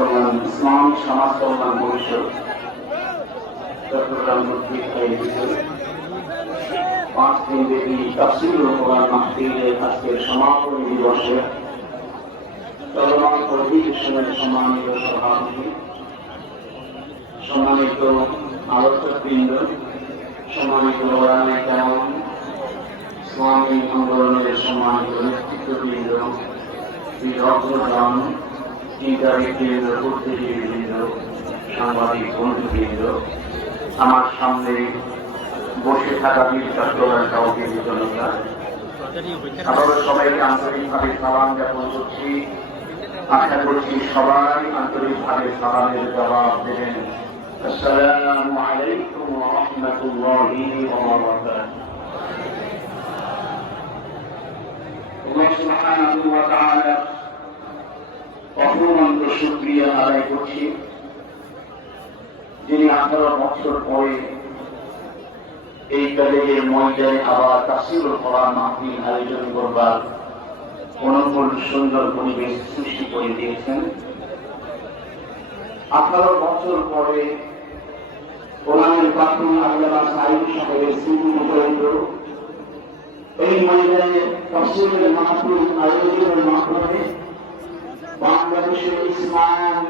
কল্যাণ Islamic সমাজ কল্যাণ পরিষদ, চট্টগ্রাম কর্তৃক আয়োজিত পাঁচ দিন ব্যাপী তাফসিল কোরআন মাহফিলের আজকের সমাপনী দিবসে চলমান অধিবেশনের সম্মানিত সভাপতি, সম্মানিত আলোচকবৃন্দ, সম্মানিত ওলামে কেমন ইসলামী আন্দোলনের সম্মানিত নেতৃত্ববৃন্দ অগ্রজন চিন্তারী বন্ধুবৃন্দ, আমার সামনে বসে থাকা বীর চট্টগ্রাম কাউকে জনতা সবাইকে আন্তরিকভাবে সালাম জ্ঞাপন করছি। আশা করছি সবাই আন্তরিকভাবে সালামের জবাব দেবেন। আসসালামু আলাইকুম রাহমাতুল্লাহি ওয়া বারাকাতুহু। ওয়া তাআলা অপরন্ত শুক্রিয়া আদায় করছি, যিনি আঠারো বছর পরে এই কলেজের ময়দানে আবার তাসির করা মাহফিল আয়োজন করবার অনুকূল সুন্দর পরিবেশ সৃষ্টি করে দিয়েছেন। আঠারো বছর পরে কোরআনের প্রাথমিক আল্লাহ সাহিব সাহেবের স্মৃতি মুখরিত এই ময়দানে তফসিলের মাহফিল আয়োজনের মাধ্যমে বাংলাদেশের ইসলাম